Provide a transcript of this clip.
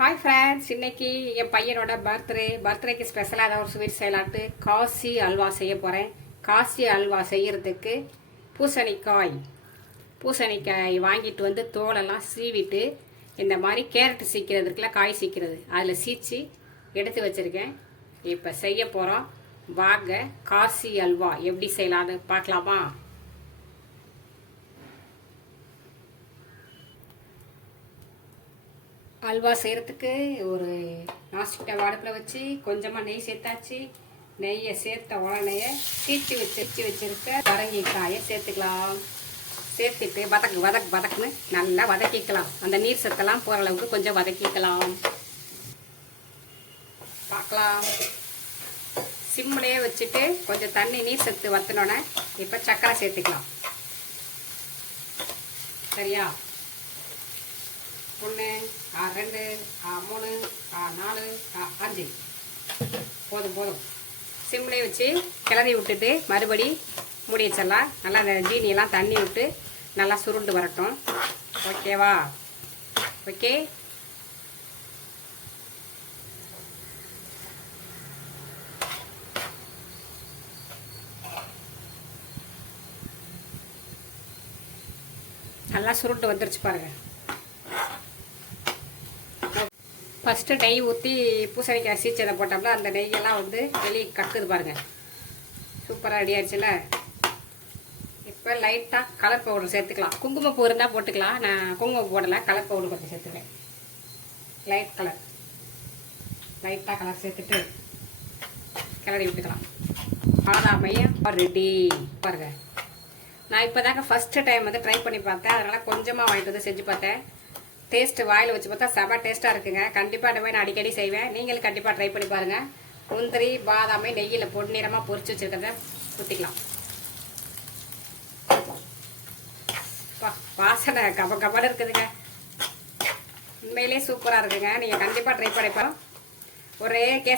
Hi friends, இன்னைக்கு என் பையனோட பர்த்டேக்கு ஸ்பெஷலாக ஏதாவது ஒரு ஸ்வீட் செய்யலான்ட்டு காசி அல்வா செய்ய போகிறேன். காசி அல்வா செய்யறதுக்கு பூசணிக்காய் வாங்கிட்டு வந்து தோலெல்லாம் சீவிட்டு இந்த மாதிரி கேரட் சீக்கிறதுக்குலாம் காய் சீக்கிறது அதில் சீச்சு எடுத்து வச்சுருக்கேன். இப்போ செய்ய போகிறோம். வாங்க காசி அல்வா எப்படி செய்யலான்னு பார்க்கலாமா? அல்வா செய்கிறதுக்கு ஒரு நாஸ்டிக் அடுப்பில் வச்சு கொஞ்சமாக நெய் சேர்த்தாச்சு. நெய்யை சேர்த்த உடனே சீச்சு வச்சிருக்க பரங்கிக்காயை சேர்த்துக்கலாம். சேர்த்துட்டு வதக்குன்னு நல்லா வதக்கிக்கலாம். அந்த நீர் சத்தெல்லாம் போகிற அளவுக்கு கொஞ்சம் வதக்கிக்கலாம். பார்க்கலாம். சிம்மிலே வச்சுட்டு கொஞ்சம் தண்ணி நீர் சத்து வற்றினோன்னே இப்போ சர்க்கரை சேர்த்துக்கலாம். சரியா? 1 2 3 4 5 போதும். சிம்லேயே வச்சு கிளறி விட்டுட்டு மறுபடி மூடி வச்சிடலாம். நல்லா அந்த ஜீனியெல்லாம் தண்ணி விட்டு நல்லா சுருண்டு வரட்டும். ஓகேவா? ஓகே. நல்லா சுருண்டு வந்துருச்சு பாருங்கள். ஃபஸ்ட்டு நெய் ஊற்றி பூசணிக்காய் சீச்சதை போட்டோம்னா அந்த நெய்யெல்லாம் வந்து வெளியே கக்குது பாருங்கள். சூப்பராக ரெடி ஆயிடுச்சுல. இப்போ லைட்டாக கலர் பவுடர் சேர்த்துக்கலாம். குங்குமப்பூ இருந்தால் போட்டுக்கலாம். நான் குங்குமம் போடலை, கலர் பவுடர் கொஞ்சம் சேர்த்துக்கிறேன். லைட்டாக கலர் சேர்த்துட்டு கிளறி விட்டுக்கலாம். பாதாமையும் ரெடி பாருங்கள். நான் இப்போ தாங்க ஃபஸ்ட்டு டைம் வந்து ட்ரை பண்ணி பார்த்தேன். அதனால் கொஞ்சமாக வாங்கிட்டு வந்து செஞ்சு பார்த்தேன். டேஸ்ட்டு வாயில் வச்சு பார்த்தா செம டேஸ்ட்டாக இருக்குங்க. கண்டிப்பாக இந்த மாதிரி நான் அடிக்கடி செய்வேன். நீங்களும் கண்டிப்பாக ட்ரை பண்ணி பாருங்கள். முந்திரி பாதாமை நெய்யில் பொன்னிறமாக பொரிச்சு வச்சுருக்கிறத ஊற்றிக்கலாம். வாசனை கபன்னு இருக்குதுங்க. உண்மையிலே சூப்பராக இருக்குங்க. நீங்கள் கண்டிப்பாக ட்ரை பண்ணிப்போம். ஒரே கேஸ்